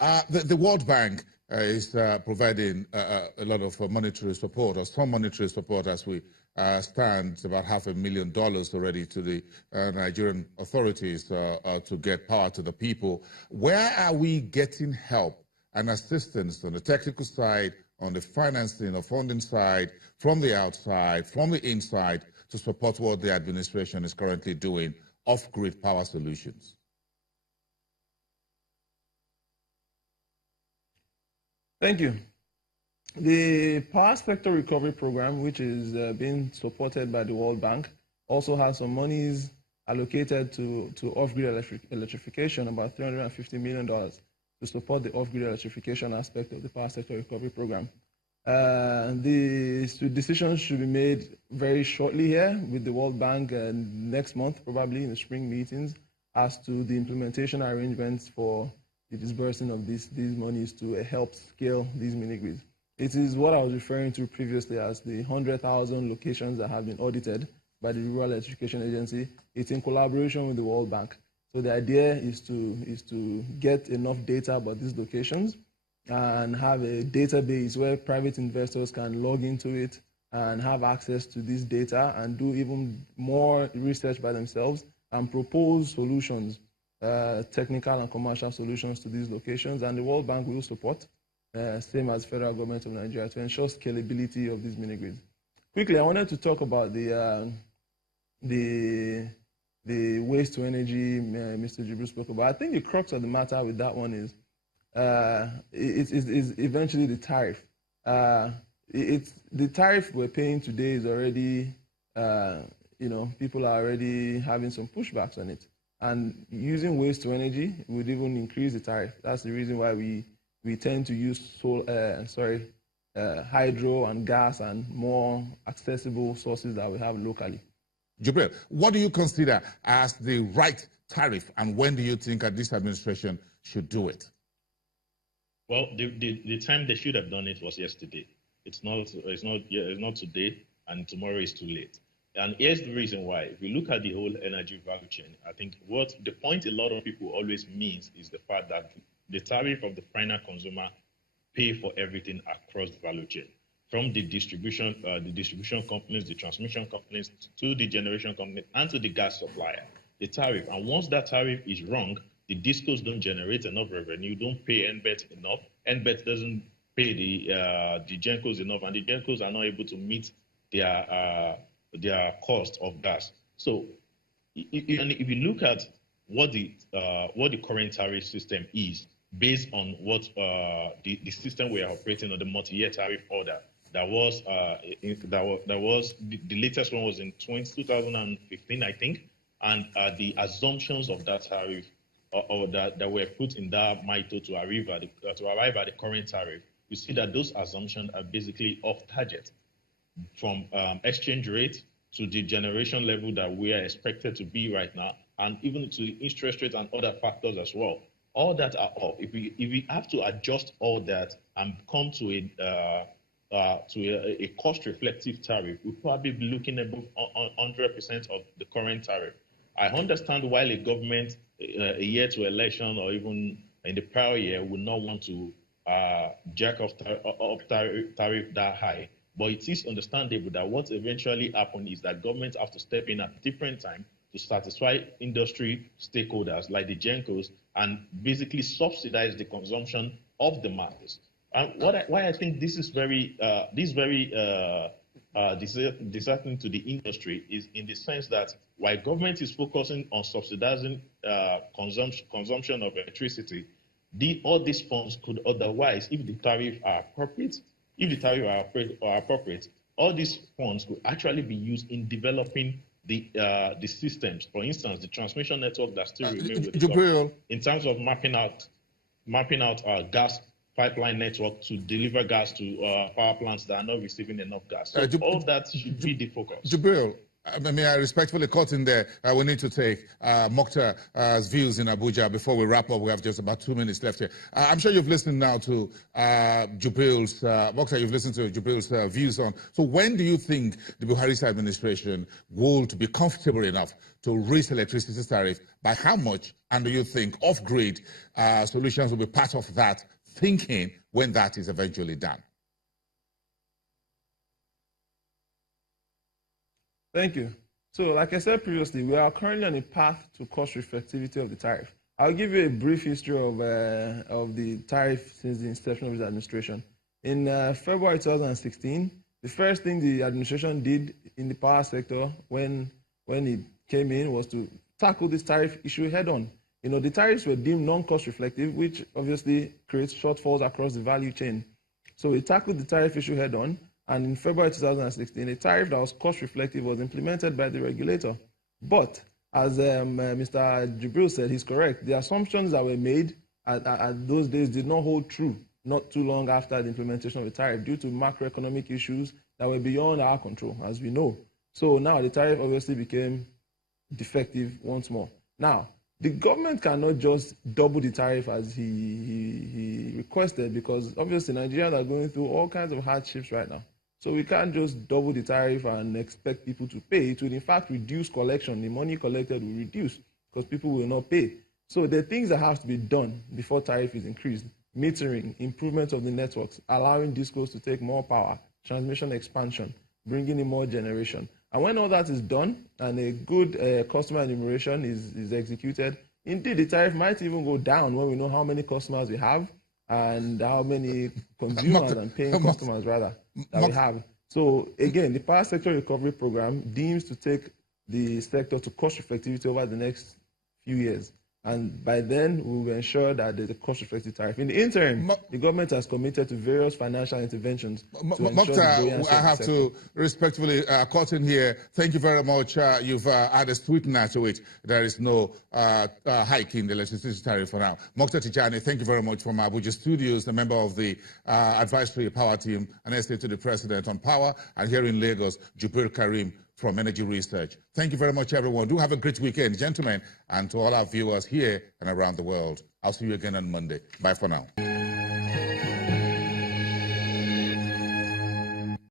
The World Bank is providing a lot of monetary support, or some monetary support, as we stand. It's about $500,000 already to the Nigerian authorities to get power to the people. Where are we getting help and assistance on the technical side, on the financing or funding side, from the outside, from the inside, to support what the administration is currently doing, off-grid power solutions? Thank you. The Power Sector Recovery Program, which is being supported by the World Bank, also has some monies allocated to off-grid electrification, about $350 million to support the off-grid electrification aspect of the Power Sector Recovery Program. The decisions should be made very shortly here with the World Bank next month, probably in the spring meetings, as to the implementation arrangements for the disbursing of these monies to help scale these mini-grids. It is what I was referring to previously as the 100,000 locations that have been audited by the Rural Electrification Agency. It's in collaboration with the World Bank. So the idea is to get enough data about these locations and have a database where private investors can log into it and have access to this data and do even more research by themselves and propose solutions, technical and commercial solutions to these locations. And the World Bank will support, same as federal government of Nigeria, to ensure scalability of these mini-grids. Quickly, I wanted to talk about the waste to energy Mr. Jibril spoke about. I think the crux of the matter with that one is eventually the tariff. The tariff we're paying today is already, people are already having some pushbacks on it. And using waste to energy would even increase the tariff. That's the reason why we tend to use hydro and gas and more accessible sources that we have locally. Jibril, what do you consider as the right tariff, and when do you think this administration should do it? Well, the time they should have done it was yesterday. It's not today, and tomorrow is too late. And here's the reason why. If you look at the whole energy value chain, I think what the point a lot of people always means is the fact that the tariff of the final consumer pay for everything across the value chain, from the distribution companies, the transmission companies, to the generation companies, and to the gas supplier. The tariff, and once that tariff is wrong, the discos don't generate enough revenue, don't pay NBET enough, NBET doesn't pay the GENCOs enough, and the GENCOs are not able to meet their cost of gas. So, if you look at what the current tariff system is, based on what the system we are operating on, the multi-year tariff order, that was the latest one was in 2015, I think, and the assumptions of that tariff or that were put in that MITO to arrive at the current tariff, you see that those assumptions are basically off target, from exchange rate to the generation level that we are expected to be right now, and even to the interest rate and other factors as well. All that are off. If we have to adjust all that and come to a cost-reflective tariff, we'll probably be looking at 100% of the current tariff. I understand while a government a year to election or even in the prior year would not want to jack up tariff that high, but it is understandable that what eventually happens is that governments have to step in at different times to satisfy industry stakeholders like the GENCOs and basically subsidize the consumption of the masses. And why I think this is very disheartening to the industry is in the sense that while government is focusing on subsidizing consumption of electricity, all these funds could otherwise, if the tariff are appropriate, all these funds could actually be used in developing the systems. For instance, the transmission network that still remain with the government, in terms of mapping out our gas pipeline network to deliver gas to power plants that are not receiving enough gas. So all that should be the focus. Jibril, May I respectfully cut in there? We need to take Mukhtar's views in Abuja before we wrap up. We have just about 2 minutes left here. I'm sure you've listened now to Jubril's, Mukhtar, you've listened to Jubril's views on. So when do you think the Buhari administration will be comfortable enough to raise electricity tariff? By how much? And do you think off-grid solutions will be part of that thinking when that is eventually done? Thank you. So, like I said previously, we are currently on a path to cost reflectivity of the tariff. I'll give you a brief history of the tariff since the inception of his administration. In February 2016, the first thing the administration did in the power sector when it came in was to tackle this tariff issue head-on. You know, the tariffs were deemed non-cost reflective, which obviously creates shortfalls across the value chain. So we tackled the tariff issue head-on. And in February 2016, a tariff that was cost-reflective was implemented by the regulator. But, as Mr. Jubril said, he's correct. The assumptions that were made at those days did not hold true not too long after the implementation of the tariff due to macroeconomic issues that were beyond our control, as we know. So now the tariff obviously became defective once more. Now, the government cannot just double the tariff as he requested, because obviously Nigerians are going through all kinds of hardships right now. So we can't just double the tariff and expect people to pay. It will in fact reduce collection. The money collected will reduce because people will not pay. So there are things that have to be done before tariff is increased. Metering, improvement of the networks, allowing discos to take more power, transmission expansion, bringing in more generation. And when all that is done and a good customer enumeration is executed, indeed the tariff might even go down when we know how many customers we have and how many consumers and paying customers rather that we have. So again, the power sector recovery program deems to take the sector to cost reflectivity over the next few years. And by then, we will ensure that there's a cost-reflective tariff. In the interim, the government has committed to various financial interventions to ensure Mukhtaar, I have to respectfully cut in here. Thank you very much. You've added sweetener to it. There is no hike in the electricity tariff for now. Mukhtaar Tijani, thank you very much from Abuja Studios, a member of the advisory power team, and essay to the President on power, and here in Lagos, Jubril Karim from Energy Research. Thank you very much, everyone. Do have a great weekend, gentlemen, and to all our viewers here and around the world. I'll see you again on Monday. Bye for now.